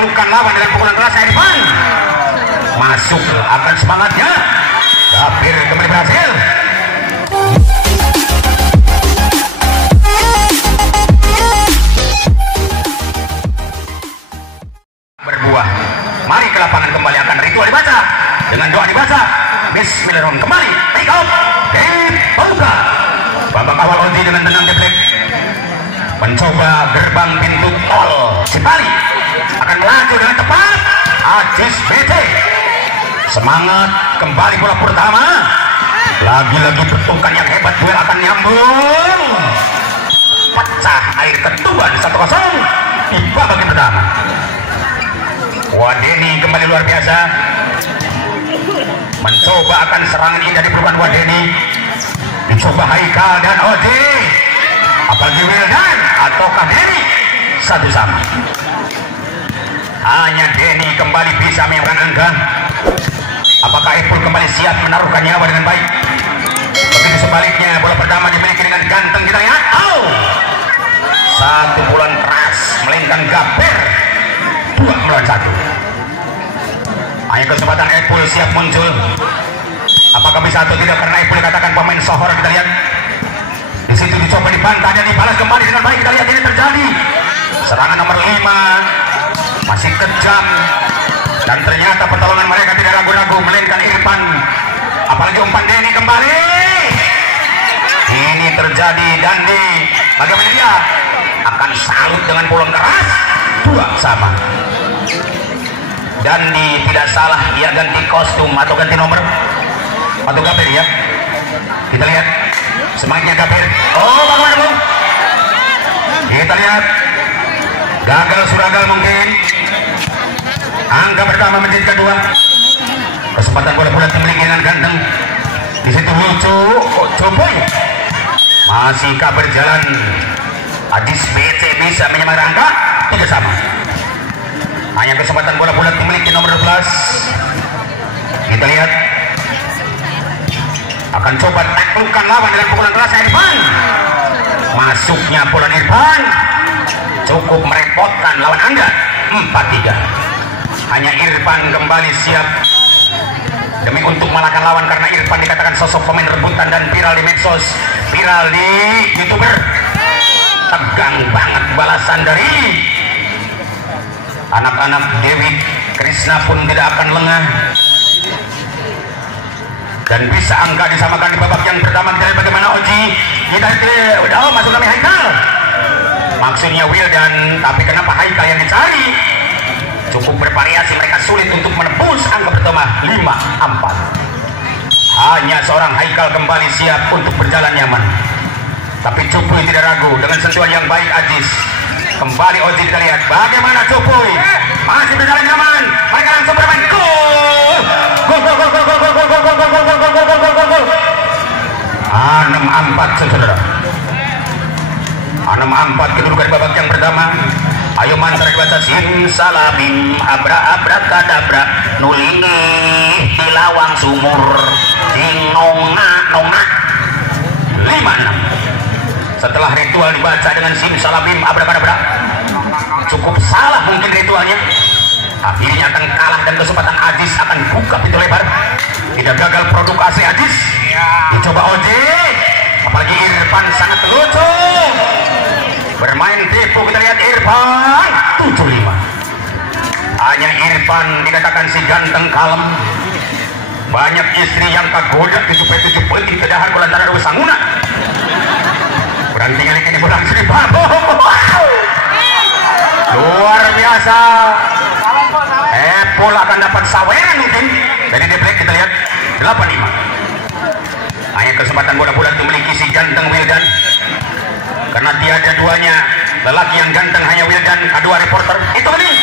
taklukkan lawan dengan pukulan keras. Irfan masuk akan semangatnya. Gafir kembali berhasil. Berbuah. Mari ke lapangan kembali, akan ritual dibaca dengan doa dibaca. Bismillahirrahmanirrahim. Kembali take off dibuka. Babak awal Oji dengan tenang geblek mencoba gerbang pintu tol Cipali, akan melaju dengan tepat. Ajis BT semangat kembali bola pertama, lagi-lagi bentukan yang hebat, duel akan nyambung, pecah air ketuban 1-0 di babak pertama. Wadeni kembali luar biasa, mencoba akan serangan indah di perubahan Wadeni, dicoba Haikal dan Oji, apalagi Wildan ataukah Denny, satu sama. Hanya Denny kembali bisa menyamakan angka. Apakah Ipul kembali siap menaruhkan nyawa dengan baik? Begitu sebaliknya, bola pertama dimiliki dengan ganteng, kita lihat. Satu bulan keras melainkan Gafir, 2-1. Hanya kesempatan Ipul siap muncul. Apakah bisa atau tidak, karena Ipul katakan pemain sohor. Kita lihat di situ, dicoba dibantah dan dibalas kembali dengan baik. Kita lihat ini terjadi. Serangan nomor 5 masih kejam, dan ternyata pertolongan mereka tidak ragu-ragu, melainkan Irfan. Apalagi umpan Denny kembali. Ini terjadi, dan bagaimana dia akan salut dengan pukulan keras. 2-2. Dandi tidak salah, dia ganti kostum atau ganti nomor atau Gafir ya. Kita lihat semangatnya Gafir. Bagaimana Bung? Kita lihat gagal suragal mungkin. Angka pertama menjadi kedua. Kesempatan bola bulat dimiliki dengan ganteng. Di situ lucu, coba masih kabar jalan. Ajis BC bisa menyamakan angka 3-3. Hanya kesempatan bola bulat dimiliki nomor 12. Kita lihat akan coba taklukkan lawan dengan pukulan keras. Irfan masuknya bola Irfan cukup merepotkan lawan Anda. 4-3. Hanya Irfan kembali siap demi untuk mengalahkan lawan, karena Irfan dikatakan sosok pemain rebutan dan viral di medsos, viral di YouTuber. Tegang banget balasan dari anak-anak Dewi Krishna pun tidak akan lengah, dan bisa angka disamakan di babak yang pertama. Kita lihat bagaimana Oji. Kita masuk kami Haikal, maksudnya Wildan, tapi kenapa Haikal yang dicari? Cukup bervariasi, mereka sulit untuk menembus angka pertama. 5-4. Hanya seorang Haikal kembali siap untuk berjalan nyaman, tapi Cupuy tidak ragu dengan sentuhan yang baik Ajis. Kembali Oji, kita lihat bagaimana Cupuy masih berjalan nyaman. Mereka langsung bermain gol. 6-4 saudara. 6-4 kedudukan di babak yang pertama. Ayo mantra dibaca simsalabim abra-abra-kadabra nulingi di lawang sumur nonga 5-6. Setelah ritual dibaca dengan simsalabim abra-kadabra, cukup salah mungkin ritualnya, akhirnya akan kalah, dan kesempatan Ajis akan buka pintu lebar. Tidak gagal produk AC Ajis, dicoba Oji, apalagi Irfan sangat lucu bermain tipu. Kita lihat Irfan 7-5. Hanya Irfan dikatakan si ganteng kalem, banyak istri yang kagoda 7-7 di kedahan kulantaran Dewi Sanguna. Berhenti kali ini pulang sini luar biasa. Epul akan dapat saweran mungkin dari Debrek. Kita lihat 8-5. Hanya kesempatan bola bulat memiliki si ganteng Wildan, karena tiada duanya lelaki yang ganteng hanya Wildan. Kedua reporter itu bening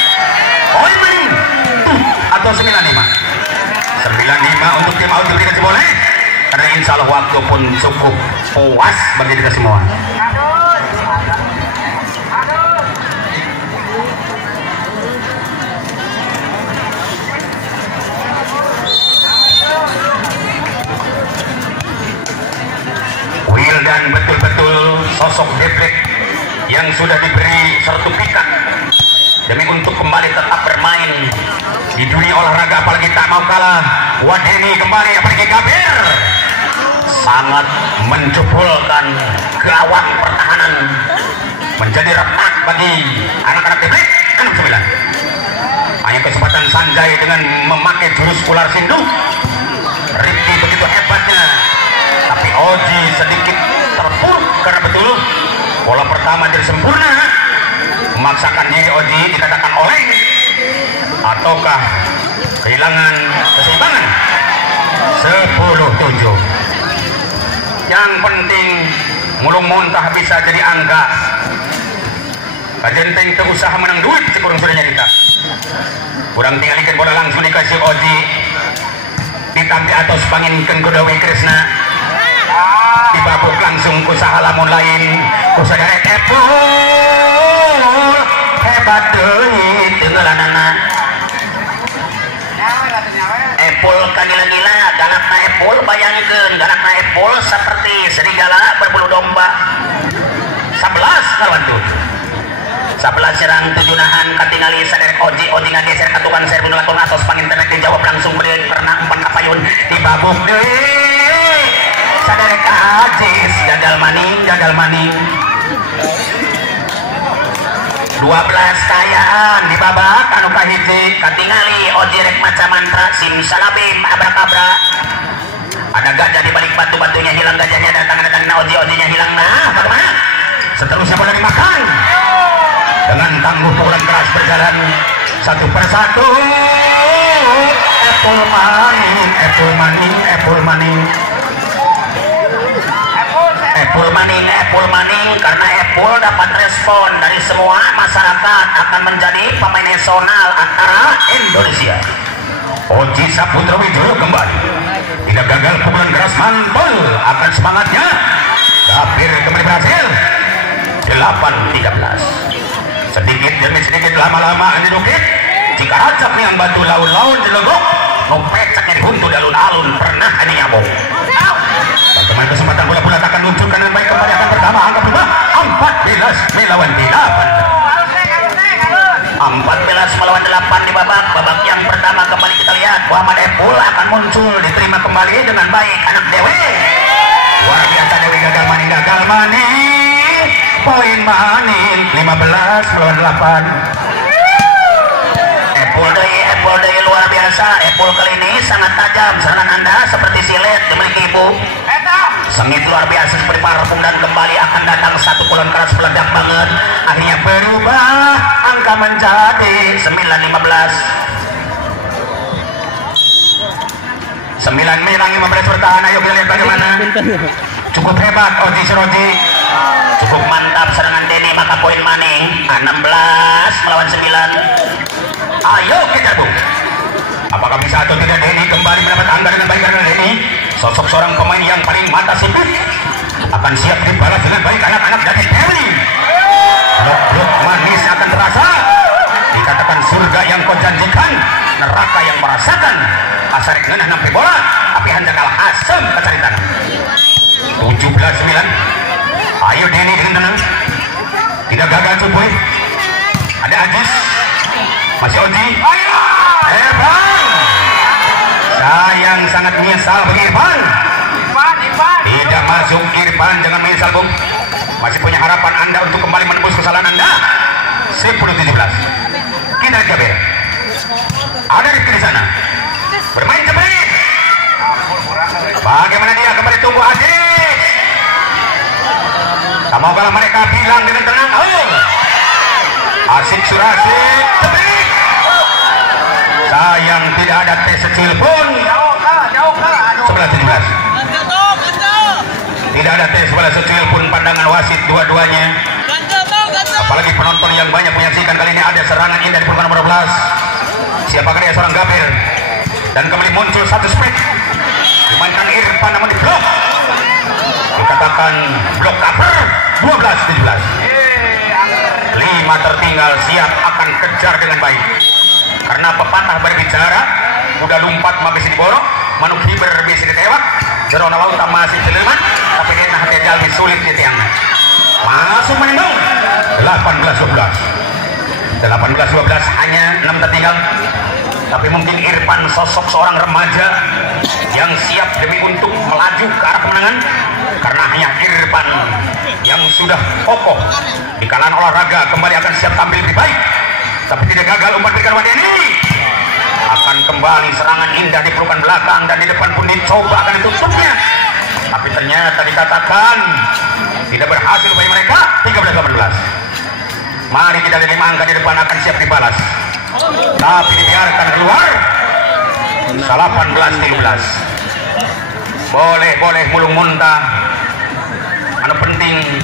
atau 95 untuk tim out diberikan boleh, karena insya Allah waktu pun cukup puas bagi kita semua. Wildan betul-betul sosok Debrek yang sudah diberi sertifikat demi untuk kembali tetap di dunia olahraga, apalagi tak mau kalah. Wadeni kembali apalagi Gabir sangat menjebolkan gawang pertahanan, menjadi retak bagi anak-anak Tibrik. 6-9. Hanya kesempatan Sanjay dengan memakai jurus ular sindu. Rifki begitu hebatnya, tapi Oji sedikit terpuruk karena betul bola pertama jadi sempurna. Memaksakan diri Oji dikatakan oleng, ataukah kehilangan keseimbangan? 10-7. Yang penting mulung muntah bisa jadi angka. Kajenteng itu usaha menang duit si kurang sudah nyarita. Kurang tinggal ikan bola langsung dikasih Oji. Ditampi atas panginkan Godawi Krishna. Dibabuk langsung usaha lamun lain. Usaha dari Epul. Hebat deh tenggelanana. Epul kan gila-gila. Galakna Epul bayangkan. Galakna Epul seperti serigala berbulu domba. 11 kawan tuh. 11 serang 7 nahan katingali saderek Oji ngageser katukan serbu lakon atos panginternet dijawab langsung beli pernah 4 kapayun dibabuk deui saderek Ajis gagal maning 12 kayaan di babak anu kahiji katingali Oji rek maca mantra simsalabim abrakabra. Ada gajah di balik batu-batunya hilang, gajahnya datang Ojinya hilang. Nah bagaimana seterusnya bola dimakan dengan tangguh pukulan keras berjalan satu persatu. Epul maning karena Epul dapat respon dari semua masyarakat akan menjadi pemain nasional antara Indonesia. Oji Saputra Wijoyo kembali, tidak gagal pukulan keras, mantul akan semangatnya. Gabir kembali berhasil. 8-13. Sedikit demi sedikit lama-lama didukit. Jika acap yang batu laun-laun jelogok, nopecak yang buntu alun-alun pernah hanya nyambung. Teman kesempatan bola-bola akan munculkan dengan baik kembali akan pertama angka berubah 14 melawan 8. 14 melawan 8 di babak yang pertama. Kembali kita lihat Muhammad Epul akan muncul, diterima kembali dengan baik anak Dewi. Luar biasa Dewi gagal maning. Poin maning 15 melawan 8. Epul dari luar biasa. Epul kali ini sangat tajam. Serangan Anda seperti silet dimiliki Ibu. Sengit luar biasa seperti parfum dan kembali akan datang satu pukulan keras meledak banget. Akhirnya berubah angka menjadi 9-15. 9 menyerang 15 bertahan. Ayo kita lihat bagaimana. Cukup hebat Oji Siroji. Cukup mantap serangan Denny, maka poin maning 16 melawan 9. Ayo kita bu. Apakah bisa atau tidak Denny kembali mendapat angka dengan baik karena Denny sosok seorang pemain yang paling mata sipit akan siap dibalas dengan baik anak-anak dari Dewi. Blok-blok manis akan terasa. Dikatakan surga yang kau janjikan, neraka yang merasakan. Asarik nenah nampi bola, tapi hendak kalah asam kecaritan. 17-9. Ayo Denny dengan tenang. Tidak gagal cuy. Ada Ajis. Masih Oji. Irfan. Sayang sangat menyesal bagi Irfan. Tidak masuk Irfan, jangan menyesal Bung. Masih punya harapan Anda untuk kembali menembus kesalahan Anda. 10-17. Kita lihat Gabir. Ada Rifki di sana. Bermain cepat. Bagaimana dia kembali tunggu Ajis. Kamu kalau mereka bilang dengan tenang, ayo. Asik surasik, tebik. Sayang tidak ada tes secil pun. 11-17. Tidak ada tes bola secil pun pandangan wasit dua-duanya. Apalagi penonton yang banyak menyaksikan kali ini ada serangan indah di puluhan nomor 12. Siapakah dia seorang Gabir? Dan kembali muncul satu spek. Dimainkan Irfan namun di blok. Dikatakan blok cover 12-17. 5 tertinggal, siap akan kejar dengan baik. Karena pepatah berbicara, udah lumpat mabisi diborok, manuk hiber bisa ditewak, jerona lauta masih celeman, tapi dia nah dia lebih sulit di tiangnya. Masuk menembung 18-12. 18-12 hanya 6 tertinggal. tapi mungkin Irfan sosok seorang remaja yang siap demi untuk melaju ke arah kemenangan, karena hanya Irfan yang sudah kokoh di kalangan olahraga kembali akan siap tampil lebih baik. Tapi tidak gagal umpan berikan pada ini, akan kembali serangan indah di pelukan belakang dan di depan pun dicoba akan ditutupnya, tapi ternyata dikatakan tidak berhasil bagi mereka. 13-18. Mari kita lihat 5 angka di depan akan siap dibalas, tapi dibiarkan keluar. 18-13. boleh mulung muntah, anu penting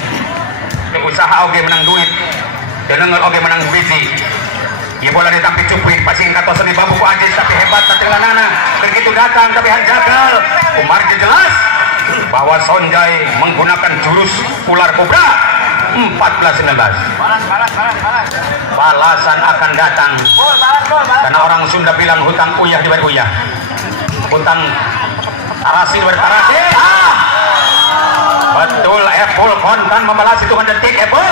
usaha oge menang duit dan oge menang biji. Ya bola ditampi cupit pasing katosan di bambu ku Ajis, tapi hebat tatilanana begitu datang tapi hanjagal. Umar jelas bahwa Sonjai menggunakan jurus ular kobra. 14-19. Balasan akan datang, karena orang Sunda bilang hutang uyah dibayar uyah, hutang tarasi dibayar tarasi. Betul, Apple kontan membalas hitungan detik. Apple,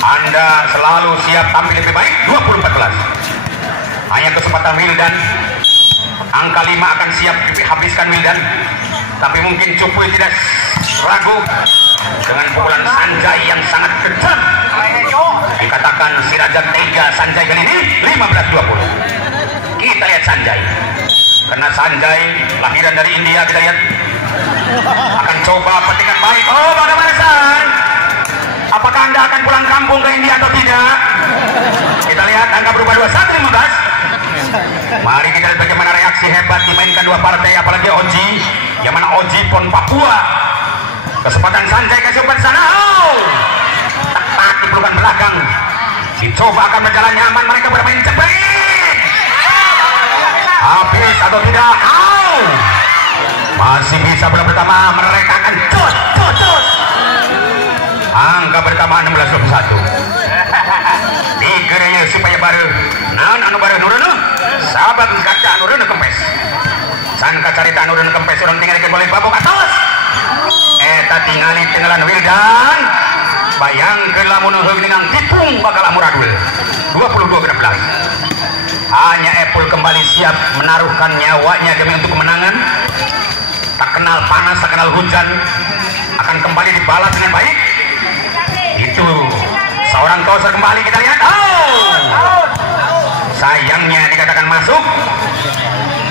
Anda selalu siap tampil lebih baik. 20-14. Hanya kesempatan Wildan, angka 5 akan siap dihabiskan Wildan, tapi mungkin Cupuy tidak ragu dengan pukulan Sanjay yang sangat kejam. Dikatakan si Raja Tega Sanjay kali ini. 15-20. Kita lihat Sanjay, karena Sanjay lahiran dari India. Kita lihat akan coba petikan baik. Oh, bagaimana San? Apakah Anda akan pulang kampung ke India atau tidak? Kita lihat angka berubah 21-15. Mari kita lihat bagaimana reaksi hebat dimainkan dua partai, apalagi Oji, yang mana Oji pon Papua. Kesempatan Sanjay kasih umpan sana. Oh, tepat di pelukan belakang. Dicoba akan berjalan nyaman, mereka bermain cepet. Habis atau tidak? Oh, masih bisa bola pertama, mereka akan cut. Angka pertama 16-21. Digeraya supaya baru naon anu baru nurun sahabat kaca nurun kempes san kacarita nurun kempes urang tinggal boleh babok atas eta tingali tinggalan Wildan bayangkeun lamun heug ningang tipung bakal amuradul. 22-16. Hanya Apple kembali siap menaruhkan nyawanya demi untuk kemenangan. Tak kenal panas, tak kenal hujan, akan kembali dibalas dengan baik. Itu seorang toser kembali, kita lihat. Oh, sayangnya dikatakan masuk.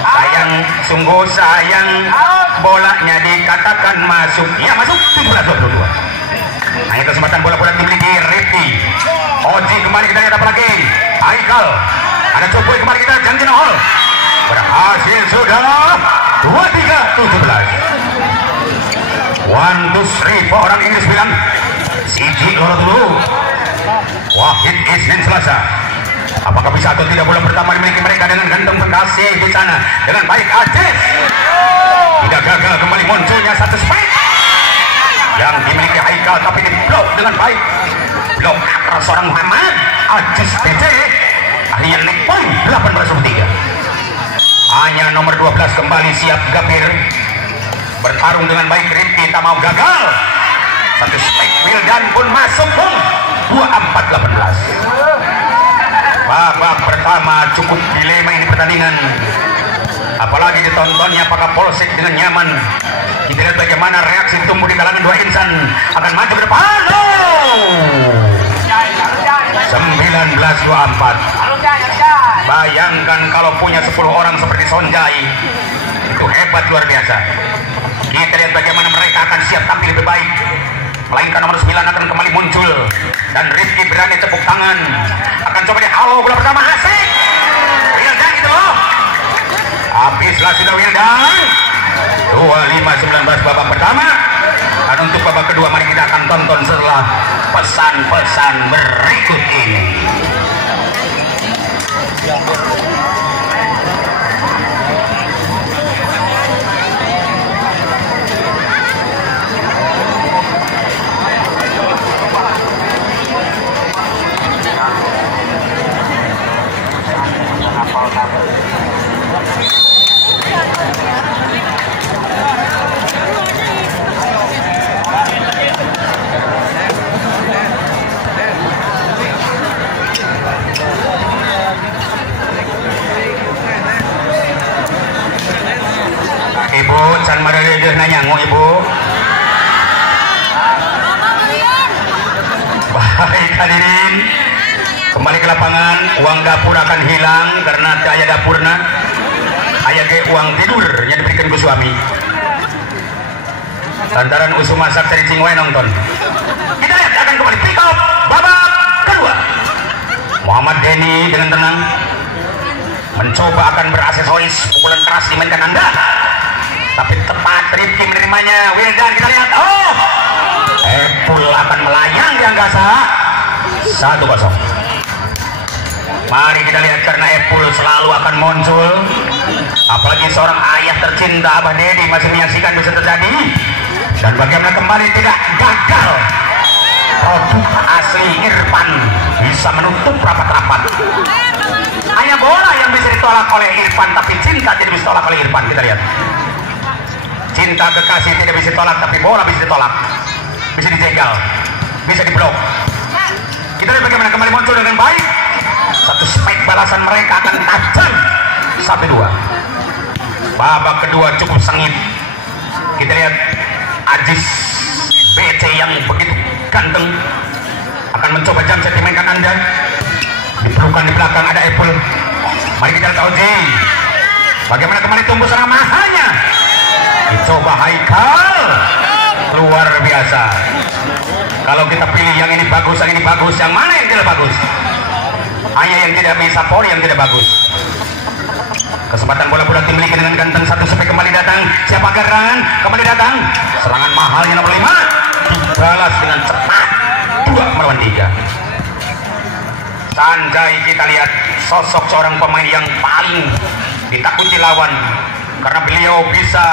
Sayang, sungguh sayang, bolanya dikatakan masuk. Ya masuk. 17-22. Nah, ini kesempatan bola-bola dimiliki Rifki. Oji kembali, kita lihat apa lagi. Haikal, ada Cupuy kembali, kita janji nol. Berhasil sudah. 23-17. 1, 2, 3 orang Inggris bilang Siti loro dulu. Wahid Isnin Selasa. Apakah bisa atau tidak bola pertama dimiliki mereka dengan ganteng berkasih di sana dengan baik. Ajis tidak gagal, kembali munculnya satu speed yang dimiliki Haikal, tapi diblok dengan baik. Blok akar seorang Muhammad Ajis TC. Akhirnya leg point 18-23. Hanya nomor 12 kembali siap Gapir bertarung dengan baik. Rifki tak mau gagal. Satu spek Wildan pun masuk pun. 24-18. Babak pertama cukup dilema ini pertandingan, apalagi ditontonnya apakah Polsek dengan nyaman. Kita lihat bagaimana reaksi tumbuh di kalangan dua insan. Akan maju ke depan. 19-24. Bayangkan kalau punya 10 orang seperti Sonjai, itu hebat luar biasa. Kita lihat bagaimana mereka akan siap tampil lebih baik. Melainkan nomor 9 akan kembali muncul, dan Rifki berani tepuk tangan. Akan coba dihalo bola pertama, asik. Wildan itu loh. Habislah sudah Wildan. 25-19 babak pertama. Dan untuk babak kedua mari kita akan tonton setelah pesan-pesan berikut ini. deh nanya ibu. Baik hadirin, kembali ke lapangan. Uang dapur akan hilang karena daya dapurna aya ge uang tidur yang diberikan ke suami. Lantaran usu masak dari cingwai nonton. Kita lihat akan kembali pick up babak kedua. Muhammad Denny dengan tenang mencoba akan beraksesoris pukulan keras dimainkan Anda, tapi tepat Rifki menerimanya. Wildan kita lihat, oh Epul akan melayang di angkasa 1-0. Mari kita lihat karena Epul selalu akan muncul, apalagi seorang ayah tercinta Abah Dedi masih menyaksikan bisa terjadi. Dan bagaimana kembali tidak gagal, produk asli Irfan bisa menutup rapat-rapat. Hanya bola yang bisa ditolak oleh Irfan, tapi cinta tidak bisa ditolak oleh Irfan. Kita lihat, cinta kekasih tidak bisa ditolak, tapi bola bisa ditolak, bisa dijegal, bisa diblok. Kita lihat bagaimana kembali muncul dengan baik. Satu spike balasan mereka akan tajam. 1-2. Babak kedua cukup sengit. Kita lihat Ajis BC yang begitu ganteng akan mencoba jam set dimainkan Anda. Dipelukan di belakang ada Epul. Mari kita lihat Oji. Bagaimana kembali tumbuh serang mahanya. Dicoba Haikal. Luar biasa. Kalau kita pilih yang ini bagus, yang ini bagus, yang mana yang tidak bagus? Hanya yang tidak bisa Pol yang tidak bagus. Kesempatan bola dimiliki dengan ganteng. Satu sampai kembali datang. Siapa gerangan? Kembali datang. Serangan mahalnya nomor 5 dibalas dengan cepat. 2-3. Sanjay kita lihat sosok seorang pemain yang paling ditakuti lawan karena beliau bisa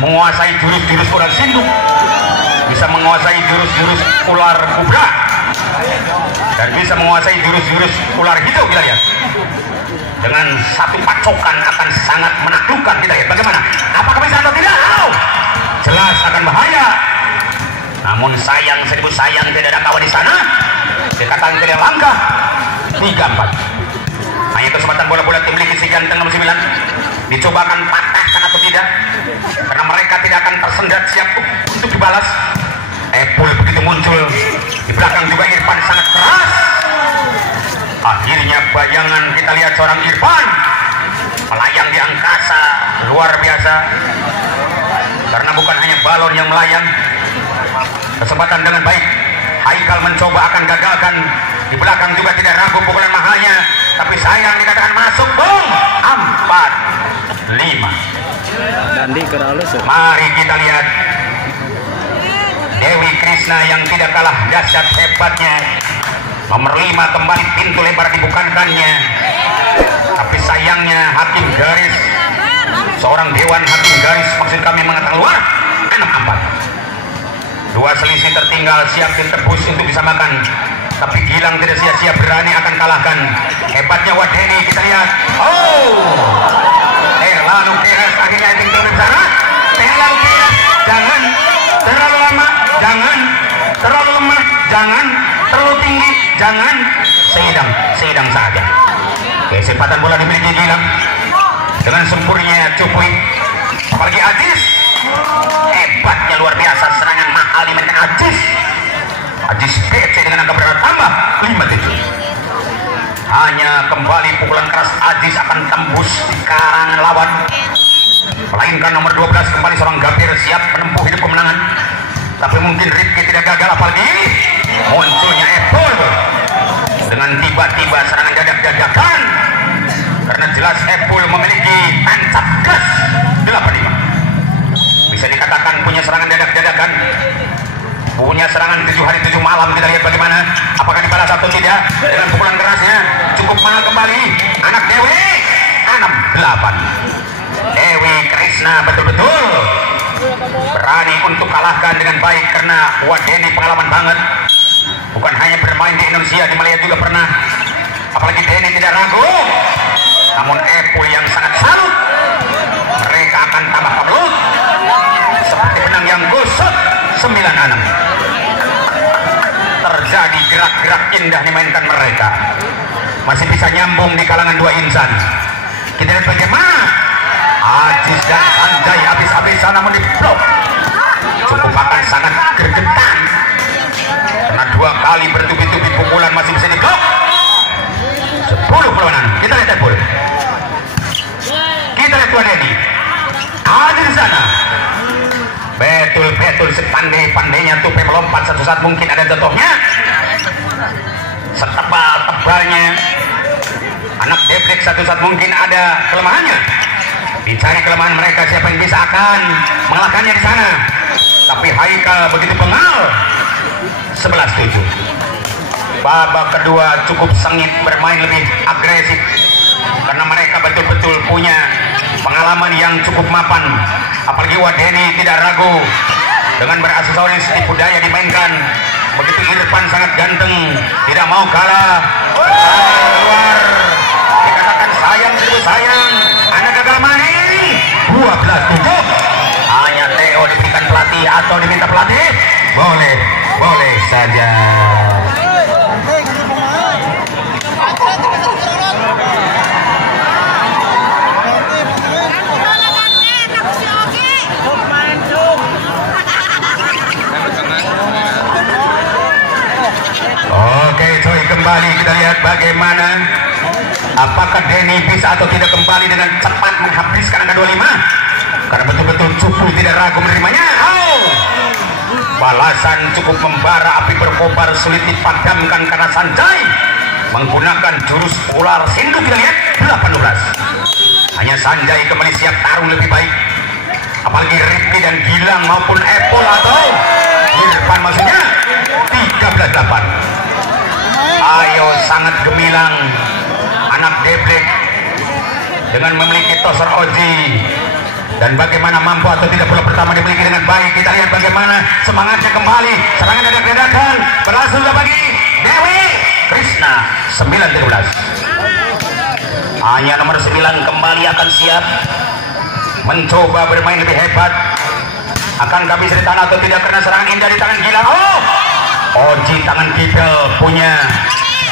menguasai jurus-jurus ular sinduk, bisa menguasai jurus-jurus ular kubra, dan bisa menguasai jurus-jurus ular hijau. Kita lihat dengan satu pacokan akan sangat menaklukkan. Kita lihat bagaimana, apakah bisa atau tidak? Jelas akan bahaya. Namun sayang, seribu sayang tidak ada kawan di sana. Dikatakan tidak langkah. 3-4. Hanya kesempatan bola-bola dimiliki si ganteng nomor 9. Dicoba akan patahkan atau tidak, karena mereka tidak akan tersendat siap untuk dibalas. Epul begitu muncul di belakang juga Irfan sangat keras. Akhirnya bayangan kita lihat seorang Irfan melayang di angkasa luar biasa, karena bukan hanya balon yang melayang. Kesempatan dengan baik Haikal mencoba akan gagalkan. Di belakang juga tidak ragu pukulan mahalnya, tapi sayang dikatakan masuk. Boom. 4-5. Mari kita lihat Dewi Krishna yang tidak kalah dahsyat hebatnya. Nomor 5 kembali pintu lebar dibukakannya, tapi sayangnya hakim garis, seorang dewan hakim garis maksud kami mengatakan luar. 6-4. 2 selisih tertinggal siap ditebus untuk disamakan, tapi Gilang tidak sia-sia berani akan kalahkan. Hebatnya Wadeni kita lihat. Lalu Keres akhirnya tinggal di sana. Lalu Keres, jangan terlalu lama, jangan terlalu lemah, jangan terlalu tinggi, jangan sedang saja. Kesempatan bola dimiliki Gilang dengan sempurnya Cupui, apalagi Ajis. Hebatnya luar biasa, serangan mahal dimainkan Ajis. Ajis BC dengan angka berat tambah 5-7. Hanya kembali pukulan keras Ajis akan tembus di karangan lawan, melainkan nomor 12 kembali seorang Gabir siap menempuh hidup kemenangan. Tapi mungkin Rifki tidak gagal, apalagi munculnya Epul dengan tiba-tiba serangan dadak-dadakan, karena jelas Epul memiliki tancap gas 85. Bisa dikatakan punya serangan dadak-dadakan, punya serangan 7 hari 7 malam. Kita lihat bagaimana, apakah dibalas atau tidak dengan pukulan kerasnya. Cukup mahal kembali anak Dewi. 6-8. Dewi Krishna betul-betul berani untuk kalahkan dengan baik, karena Wadeni pengalaman banget, bukan hanya bermain di Indonesia, di Malaysia juga pernah. Apalagi Deni tidak ragu, namun Epul yang sangat salut. Mereka akan tambah kebelut seperti benang yang gosok. 9-6. Terjadi gerak-gerak indah dimainkan mereka, masih bisa nyambung di kalangan 2 insan. Kita lihat bagaimana Ajis dan Sanjay habis-habisan namun diblok. Cukup akan sangat gergetan karena 2 kali bertubi-tubi pukulan masih bisa diblok. 10 perlawanan. Kita lihat Epul. Kita lihat Tuan Denny ada di sana. Betul-betul sepandai-pandainya Tupai melompat, satu saat mungkin ada jatuhnya. Setebal-tebalnya anak Deblek satu saat mungkin ada kelemahannya. Dicari kelemahan mereka, siapa yang bisa akan mengalahkannya di sana. Tapi Haikal begitu bengal. 11-7. Babak kedua cukup sengit, bermain lebih agresif karena mereka betul-betul punya pengalaman yang cukup mapan. Apalagi Wadeni tidak ragu dengan beraksesoris tipu daya dimainkan. Begitu Irfan sangat ganteng, tidak mau kalah. Keluar dikatakan sayang, seribu sayang, anak gagal main. 12-7. Hanya Theo diberikan pelatih atau diminta pelatih, boleh saja. Oke, coy, kembali kita lihat bagaimana apakah Denny bisa atau tidak kembali dengan cepat menghabiskan angka 25 karena betul-betul Cupu tidak ragu menerimanya. Balasan cukup membara, api berkobar sulit dipadamkan karena Sanjay menggunakan jurus ular sindu. Kita lihat 18. Hanya Sanjay kembali siap tarung lebih baik, apalagi Rifki dan Gilang maupun Epul atau Irfan maksudnya. 13-8. Ayo sangat gemilang anak Deblek dengan memiliki Toser Oji, dan bagaimana mampu atau tidak bola pertama dimiliki dengan baik. Kita lihat bagaimana semangatnya kembali, serangan dadak-dadakan berlangsung bagi Dewi Krishna. 9-13. Hanya nomor 9 kembali akan siap mencoba bermain lebih hebat. Akankah bisa ditahan atau tidak karena serangan indah di tangan Gilang. Oji tangan Kibel punya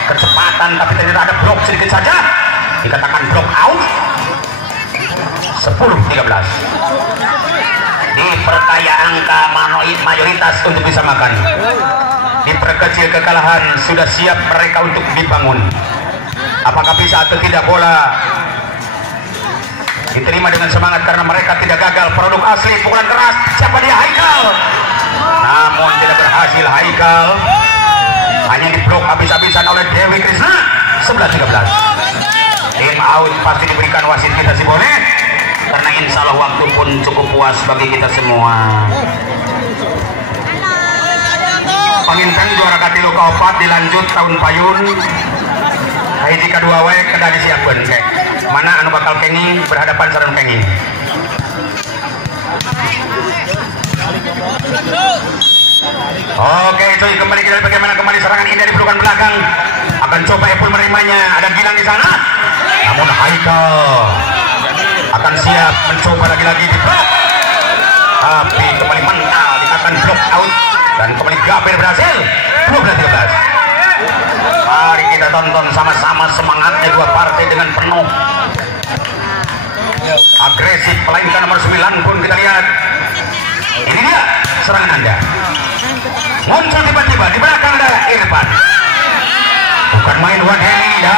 kecepatan, tapi ternyata ada blok sedikit saja, dikatakan blok out. 10-13. Diperkaya angka mayoritas untuk disamakan, diperkecil kekalahan, sudah siap mereka untuk dibangun. Apakah bisa atau tidak bola diterima dengan semangat karena mereka tidak gagal. Produk asli pukulan keras, siapa dia? Haikal. Namun tidak berhasil. Haikal hanya diblok habis-habisan oleh Dewi Krishna. 11-13. Tim out pasti diberikan wasit kita sih boleh, karena insya Allah waktu pun cukup puas bagi kita semua. Penginten juara katilu keopat dilanjut tahun payun. Hiji kedua wae kada disiapkeun kek. Mana anu bakal kenging berhadapan sareng kenging. Oke, cuy, kembali kita lihat bagaimana kembali serangan indah di pelukan belakang. Akan coba Epul menerimanya. Ada Gilang di sana. Namun Haikal akan siap mencoba lagi-lagi di blok. Tapi kembali mental dikatakan blok out, dan kembali Gaber berhasil. 12-13. Mari kita tonton sama-sama semangatnya dua partai dengan penuh agresif. Melainkan nomor 9 pun kita lihat. Ini dia serangan Anda. Muncul tiba-tiba di belakang ada Irfan. Bukan main Wadeni dan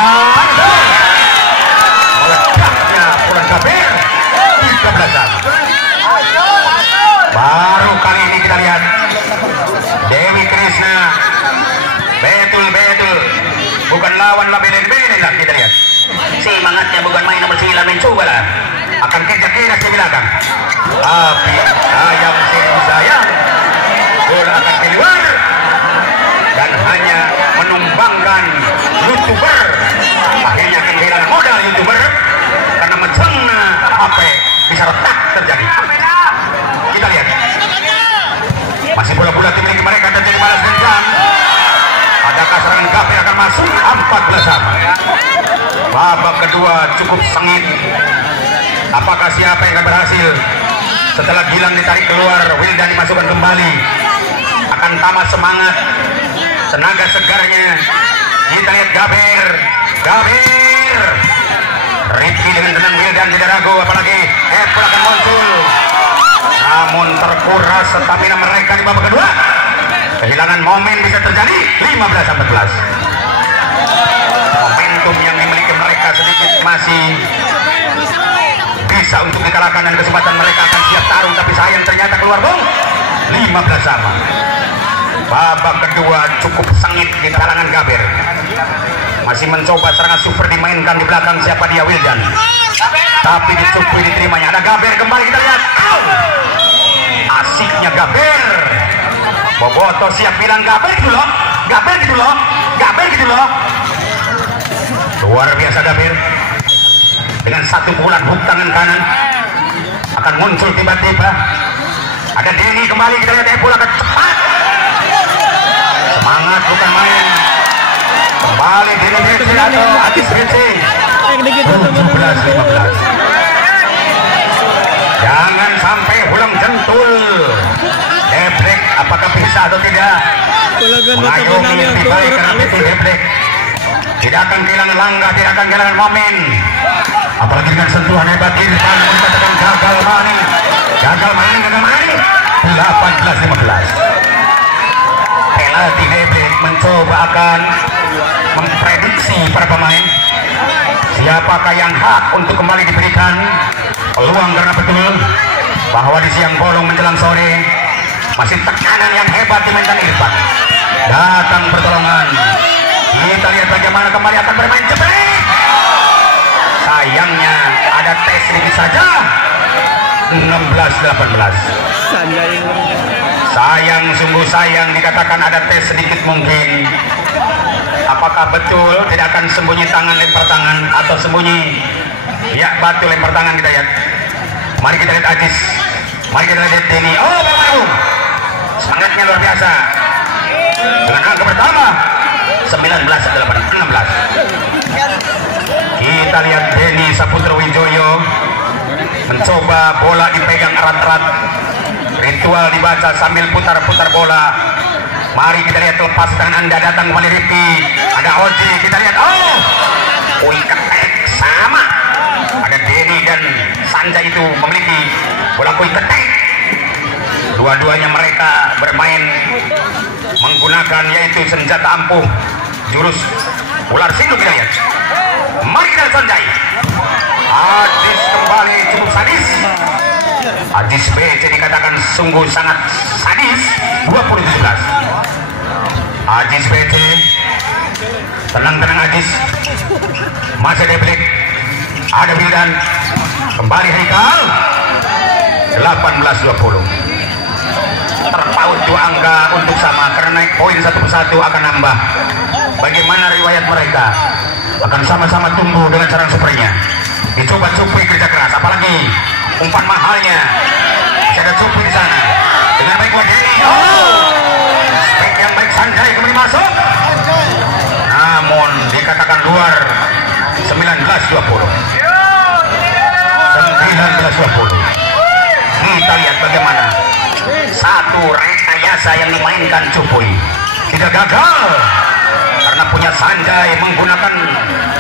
meledaknya pukulan Gaber. 13-an. Baru kali ini kita lihat Dewi Krishna betul-betul bukan lawan lah, beda-beda lah. Kita lihat semangatnya, bukan main nomor 9 mencoba lah, akan kejar-kejar di belakang. Tapi sayang, seribu sayang, bola akan keluar dan hanya menumbangkan YouTuber. Akhirnya kehilangan modal YouTuber karena mencengna apa bisa retak terjadi. Kita lihat masih bola-bola dimiliki mereka, dan jadi balas dendam. Adakah serangan Gaber akan masuk? 14-an. Babak kedua cukup sengit. Apakah siapa yang akan berhasil? Setelah Gilang ditarik keluar, Wildan dimasukkan kembali. Akan tamat semangat, tenaga segarnya. Kita lihat Gaber. Rifki dengan tenang, Wildan tidak ragu, apalagi Depol akan muncul, namun terkuras stamina mereka di babak kedua. Kehilangan momen bisa terjadi. 15-14. Momentum yang dimiliki mereka sedikit masih bisa untuk dikalahkan dan kesempatan mereka akan siap tarung, tapi sayang ternyata keluar gol. 15 sama. Babak kedua cukup sengit di kalangan Gaber. Masih mencoba serangan super dimainkan di belakang, siapa dia, Wildan, tapi dicupui diterimanya. Ada Gaber kembali, kita lihat. Asiknya Gaber. Boboto siap bilang Gaber gitu loh, Gaber gitu loh, Gaber gitu loh. Luar biasa Gaber. Dengan satu bulan hook tangan kanan akan muncul tiba-tiba. Ada Denny kembali, kita lihat Depol akan cepat. Semangat bukan main. Kembali Denny BC atau Adis BC. 17-15. Jangan sampai ulang jentul. Debrek apakah bisa atau tidak? Mengayomi lebih baik karena itu Debrek. Tidak akan kehilangan langkah, tidak akan kehilangan momen. Apalagi dengan sentuhan hebat Irfan mengatakan gagal maning. Gagal maning. 18-15. Pelatih Debrek mencoba akan memprediksi para pemain siapakah yang hak untuk kembali diberikan peluang, karena betul bahwa di siang bolong menjelang sore masih tekanan yang hebat dimainkan Irfan. Datang pertolongan. Kita lihat bagaimana kembali akan bermain jebret. Sayangnya ada tes sedikit saja. 16-18. Sayang, sungguh sayang dikatakan ada tes sedikit mungkin. Apakah betul tidak akan sembunyi tangan lempar tangan atau sembunyi ya batu lempar tangan, kita lihat. Mari kita lihat Ajis. Mari kita lihat Denny. Oh, baru. Semangatnya luar biasa. Dengan angka pertama 19-16. Kita lihat Denny Saputra Wijoyo mencoba bola dipegang erat-erat. Ritual dibaca sambil putar-putar bola. Mari kita lihat lepaskan Anda, datang kembali Rifki. Ada Oji, kita lihat. Oh, kui ketek sama. Ada Denny dan Sanja itu memiliki bola kui ketek. Dua-duanya mereka bermain menggunakan yaitu senjata ampuh, jurus ular sindu, kita lihat. Mari kita Sanjai. Adis kembali cukup sadis. Adis BC dikatakan sungguh sangat sadis. 20-17. Adis BC. Tenang-tenang Adis. Masih ada Black. Ada Wildan. Kembali Haikal. 18-20. Terpaut dua angka untuk sama, karena naik poin satu persatu akan nambah. Bagaimana riwayat mereka akan sama-sama tumbuh dengan cara sepertinya. Dicoba Cupri kerja keras, apalagi umpan mahalnya. Masih ada Cupri di sana. Dengan baik buat Denny. Oh, spek yang baik Sanjay kembali masuk. Namun dikatakan luar. 19-20. 19-20. Kita lihat bagaimana satu rekayasa yang dimainkan Cupri tidak gagal karena punya Sanjay menggunakan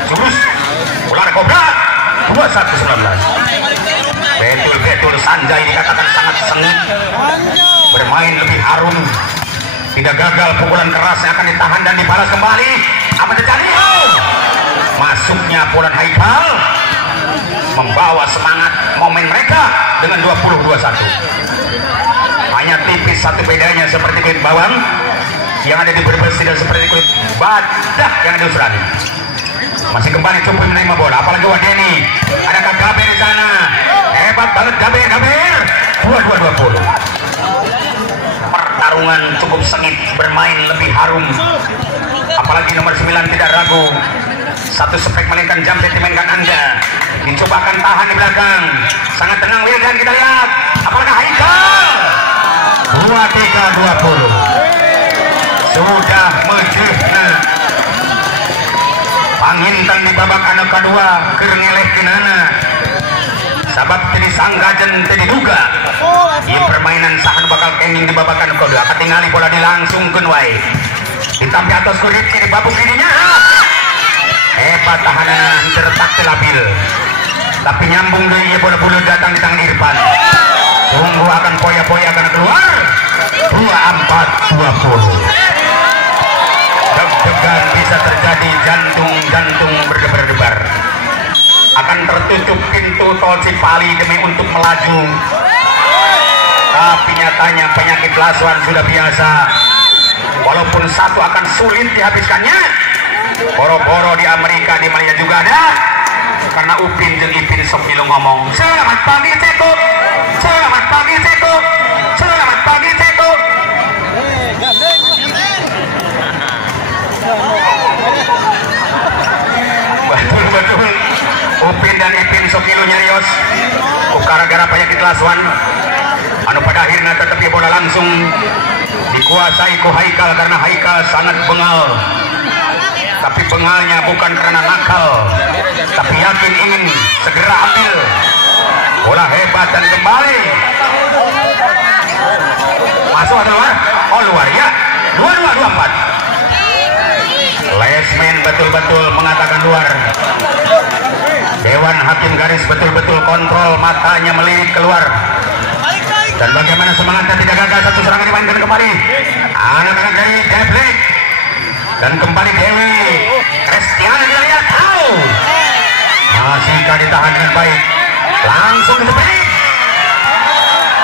jurus ular kobra. 21-19. Betul-betul Sanjay dikatakan sangat sengit, bermain lebih harum, tidak gagal pukulan keras yang akan ditahan dan dibalas kembali. Apa terjadi? Oh, masuknya pukulan Haikal membawa semangat momen mereka dengan 20-21. Hanya tipis satu bedanya, seperti kulit bawang yang ada di Brebes tidak seperti kulit badak yang ada di Australia. Masih kembali Cupri menerima bola, apalagi Wadeni. Adakah Gaber di sana? Hebat banget Gaber. 22-20. Pertarungan cukup sengit, bermain lebih harum. Apalagi nomor 9 tidak ragu. Satu spek melainkan jam dimainkan Anda. Dicobakan tahan di belakang. Sangat tenang Wildan, kita lihat. Apakah Haikal? 23-20. Sudah menjehna. Pangintan di babak anak kedua kerengeleh kinana. Sabab jadi sanggajen tadi duga. Ia permainan sahan bakal kenging di babak anak kedua. Ketinggali bola dilangsungkan wae. Ditampi atas kulit kiri babuk kirinya. Hebat tahanan terletak labil. tapi nyambung dari bola-bola datang di tangan Irfan. Tunggu akan poya-poya akan keluar. 24-20. Deg-degan bisa terjadi, jantung berdebar-debar. Akan tertutup pintu tol Cipali demi untuk melaju. Tapi nyatanya penyakit lasuan sudah biasa. Walaupun satu akan sulit dihabiskannya. Boro-boro di Amerika, di Malaysia juga ada. Karena Upin dan Ipin sok ngilu ngomong, selamat pagi Ceko, selamat pagi Ceko, selamat pagi Ceko. Betul-betul Upin dan Ipin sok ngilu nyarios gara-gara penyakit lasuan. Anu pada akhirnya tetapi bola langsung dikuasai ku Haikal karena Haikal sangat bengal. Tapi bengalnya bukan karena nakal, tapi yakin ingin segera ambil. Bola hebat dan kembali masuk atau luar? Oh luar ya. 22-24. Lesmen betul-betul mengatakan luar. Dewan Hakim Garis betul-betul kontrol, matanya melirik keluar. Dan bagaimana semangatnya tidak gagal, satu serangan dimainkan kembali. Anak-anak dari Deblek. Dan kembali Dewi Kristiana kita lihat masihkah ditahan dengan baik, langsung disepik.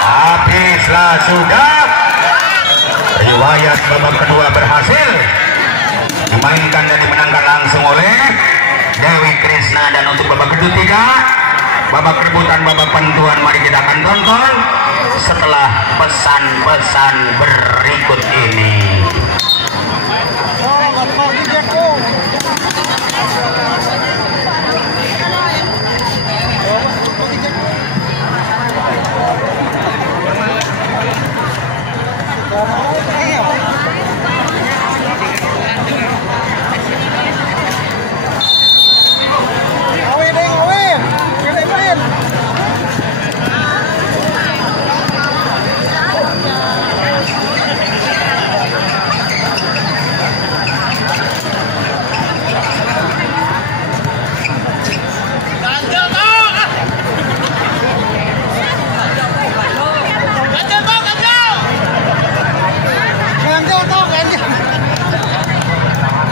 Habislah sudah. Riwayat babak kedua berhasil dimainkan dan dimenangkan langsung oleh Dewi Krishna. Dan untuk babak ketiga, babak rebutan, babak penentuan, mari kita akan tonton setelah pesan-pesan berikut ini.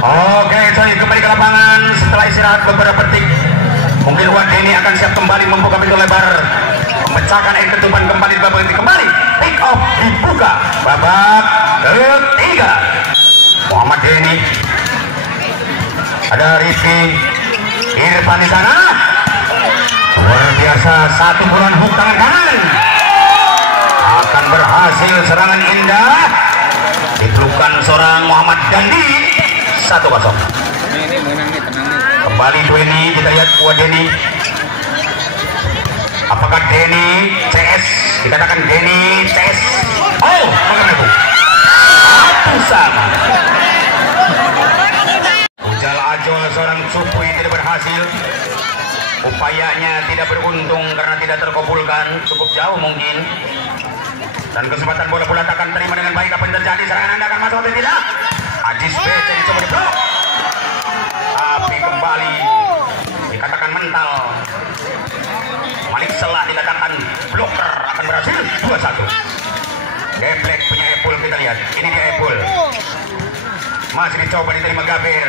Oke, sorry, kembali ke lapangan setelah istirahat beberapa detik. Mungkin Wadeni akan siap kembali membuka pintu lebar, memecahkan air ketuban kembali di babak kembali. Pick off dibuka babak ketiga. Muhammad Deni, ada Rizky Irfan di sana. Luar biasa, satu bulan hook tangan kanan. Akan berhasil serangan indah. Dipelukkan seorang Muhammad Dandi. 1-0. Kembali Deni, kita lihat buat Deni. Apakah Deni CS? Dikatakan Deni CS. Oh, bagaimana Bu? Satu sama. Ujal ajol seorang Cupuy tidak berhasil. Upayanya tidak beruntung karena tidak terkabulkan. Cukup jauh mungkin. Dan kesempatan bola-bola akan terima dengan baik. Apa yang terjadi? Serangan Anda akan masuk atau tidak? Ajis B jadi coba diblok. Tapi kembali dikatakan mental. Malik Selah dikatakan bloker, akan berhasil. 2-1. Geblek punya Epul, kita lihat. Ini dia Epul. Masih dicoba diterima Gabir.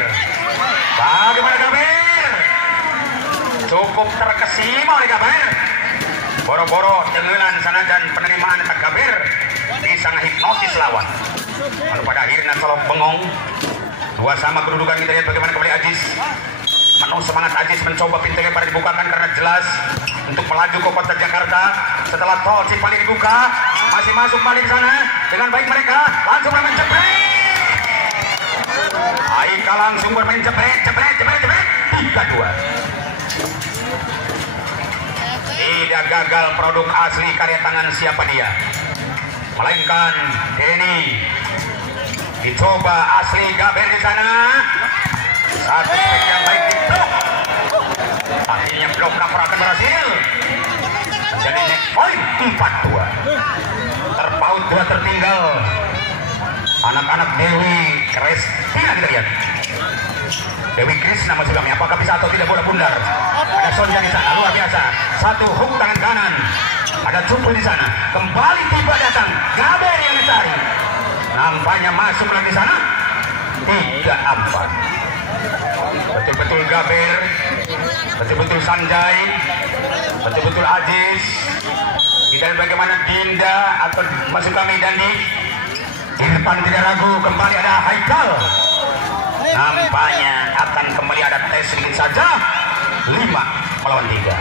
Bagaimana Gabir? Cukup terkesima oleh Gabir. Boro-boro tenggelan sana dan penerimaan tak Gabir bisa ngehipnotis lawan. Lalu pada akhirnya Solok bengong. 2-2 kedudukan, kita lihat bagaimana kembali Ajis. Penuh semangat Ajis mencoba pintu lebar dibukakan karena jelas untuk melaju ke kota Jakarta. Setelah tol Cipali dibuka, masih masuk balik sana dengan baik mereka. Langsung bermain jepret. Aika langsung bermain jepret. 3-2. Tidak gagal produk asli karya tangan siapa dia, melainkan ini dicoba asli Gaber di sana. Satu yang baik di blok, akhirnya blok cover akan berhasil. Jadi poin 4-2. Terpaut 2 tertinggal. Anak-anak Dewi Kristina kita lihat. Dewi Krisna masih kami, apakah bisa atau tidak bola bundar? Ada Sonja di sana, luar biasa. Satu hook tangan kanan. Ada Cupu di sana. Kembali tiba datang Gaber yang dicari. Nampaknya masuk lagi di sana. 3-4. Betul-betul Gaber, betul-betul Sanjay, betul-betul Aziz. Kita lihat bagaimana Dinda atau masuk kami dan di depan tidak ragu, kembali ada Haikal. Nampaknya akan kembali ada tes sedikit saja. 5 melawan 3.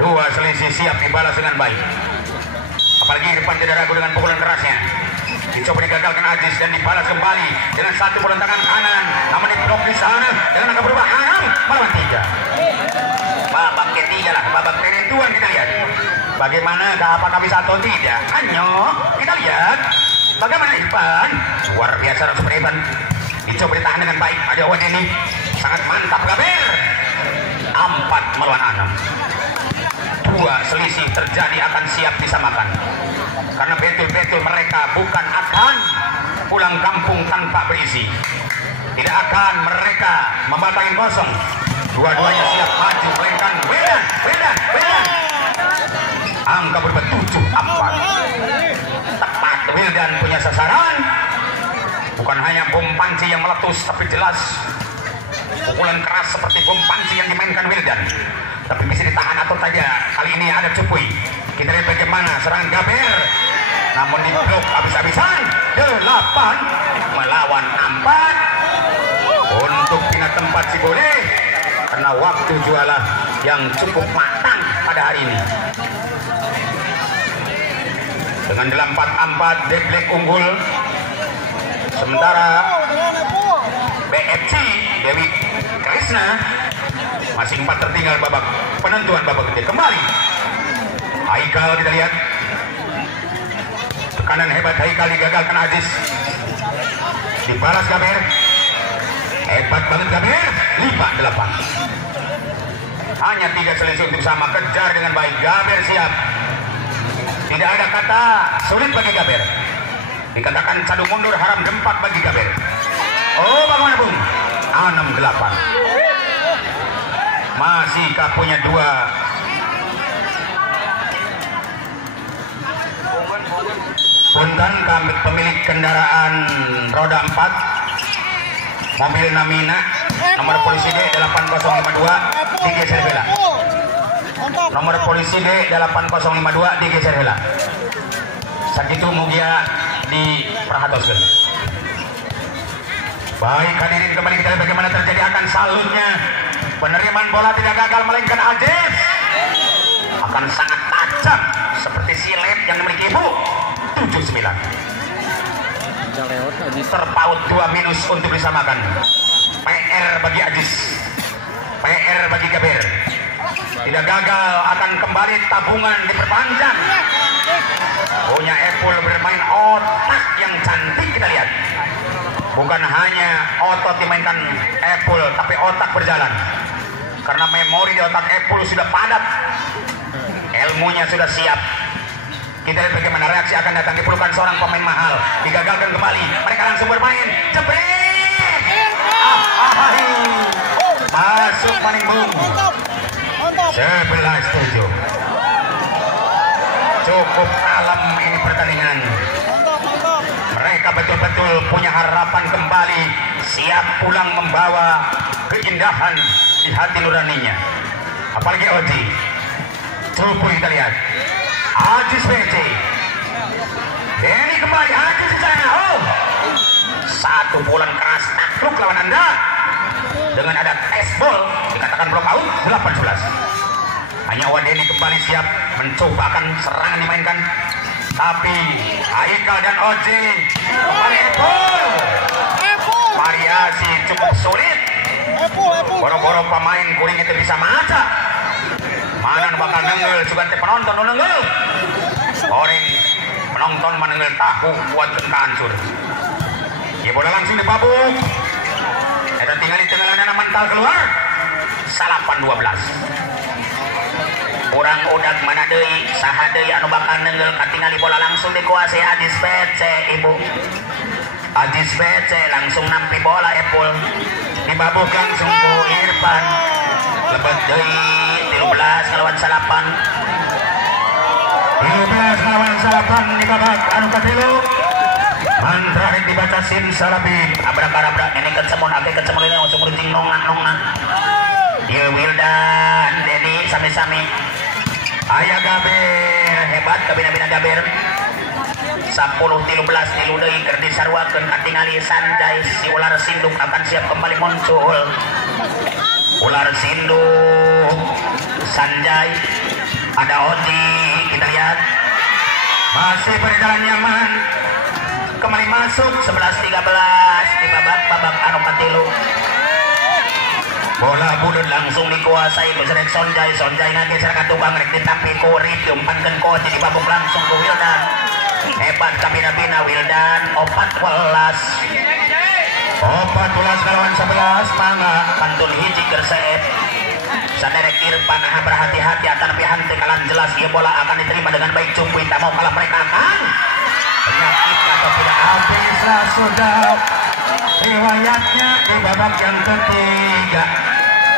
2 selisih siap dibalas dengan baik. Apalagi depan tidak ragu dengan pukulan kerasnya. Dicoba digagalkan Aziz dan dibalas kembali dengan satu pukulan tangan kanan. Namun diblok di sana dengan angka berubah 6 melawan 3. Babak ketiga lah, babak penentuan kita lihat. Bagaimana apakah bisa atau tidak? Hanya kita lihat bagaimana Irfan. Luar biasa Rasul Irfan. Dicoba ditahan dengan baik. Ada Wan ini sangat mantap Gaber. 4 melawan 6. 2 selisih terjadi akan siap disamakan. Karena betul-betul mereka bukan akan pulang kampung tanpa berisi. Tidak akan mereka membatasi kosong. Dua-duanya siap maju melainkan Wedan. Angka berubah 7-4. Tepat Wildan punya sasaran. Bukan hanya bom panci yang meletus, tapi jelas pukulan keras seperti bom panci yang dimainkan Wildan. Tapi bisa ditahan atau tidak. Kali ini ada Cupui. Kita lihat bagaimana serangan Gaber. Namun diblok habis-habisan. 8 melawan 4. Untuk pindah tempat si boleh. Karena waktu jualah yang cukup matang pada hari ini. Dengan 8-4 Deblek unggul. Sementara BFC Dewi Krisna masih 4 tertinggal babak penentuan babak ketiga. Kembali Haikal kita lihat. Tekanan hebat Haikal digagalkan Aziz. Dibalas Gaber. Hebat banget Gaber. 5-8. Hanya 3 selisih untuk sama. Kejar dengan baik. Gaber siap. Tidak ada kata sulit bagi Gaber. Dikatakan cadu mundur haram dempak bagi Gaber. Oh bagaimana Bung? 6-8. Masihkah punya 2 punten pemilik kendaraan roda 4 mobil Namina nomor polisi D 8052 digeser bela. Nomor polisi D 8052 digeser bela. Sakitu mugia diperhatikan. Baik hadirin, kembali kita lihat bagaimana terjadi akan salutnya. Penerimaan bola tidak gagal melainkan Aziz akan sangat tajam seperti silet yang memiliki ibu. 7-9. Terpaut 2 minus untuk disamakan. PR bagi Aziz, PR bagi Gaber. Tidak gagal akan kembali tabungan diperpanjang. Punya Epul bermain otak yang cantik kita lihat. Bukan hanya otot dimainkan Epul, tapi otak berjalan. Karena memori di otak Epul sudah padat. Ilmunya sudah siap. Kita lihat bagaimana reaksi akan datang. Diperlukan seorang pemain mahal. Digagalkan kembali. Mereka langsung bermain. Jebret. Masuk Manimbung. 11-7. Cukup kalem ini pertandingan. Mereka betul-betul punya harapan kembali. Siap pulang membawa keindahan di hati nuraninya. Apalagi Oji. Cukup kita lihat. Aziz BC. Ini kembali Aziz di sana. Oh, satu pukulan keras takluk lawan Anda. Dengan ada tes ball dikatakan blok out 18. Hanya Wadeni kembali siap mencoba akan serangan dimainkan. Tapi Haikal dan Oji kembali Epul. Variasi cukup sulit. Boro-boro pemain kuning itu bisa maca. Mana bakal nenggel juga penonton nenggel. Orang penonton menenggel tahu buat hancur. Ya bola langsung dipabuk. Ada tinggal di tengah lana mental keluar. 8-12. Kurang udak mana deui saha deui anu bakal nenggel katingali bola langsung dikuasai Aziz BC ibu. Ajis BC langsung nampi bola Epul dibabuk langsung ku Irfan lebet deui 13 kalawan salapan 13 kalawan salapan di babak anu katilu mantra dibatasin salabin abrak-abrak ini kesemun ake kesemun ini langsung berhenti nongan Ieu Wildan Dedi sami-sami aya Gaber hebat kabina-bina Gaber 10-13 tilu deui keur disarwakeun katingali Sanjay si ular sindung akan siap kembali muncul ular sindung Sanjay ada Oji kita lihat masih berjalan nyaman kembali masuk 11-13 di babak anu katilu bola budut langsung dikuasai beserek Sonjay geser ka tukang rek ditampi ku Rif diumpankeun ku Oji dibabuk langsung ku Wildan hebat kabina-bina Wildan 14 kalawan 11 mangga kantun hiji keur seep saderek Irfan berhati-hati akan pihak kalan jelas ia bola akan diterima dengan baik Cumpu tak mau kalah mereka akan penyakit atau tidak habislah sudah riwayatnya di babak yang ketiga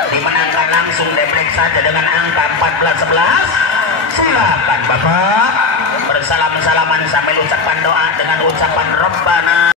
dimenangkan langsung deplek saja dengan angka 14-11 silakan Bapak bersalam-salaman sambil ucapan doa dengan ucapan Rabbana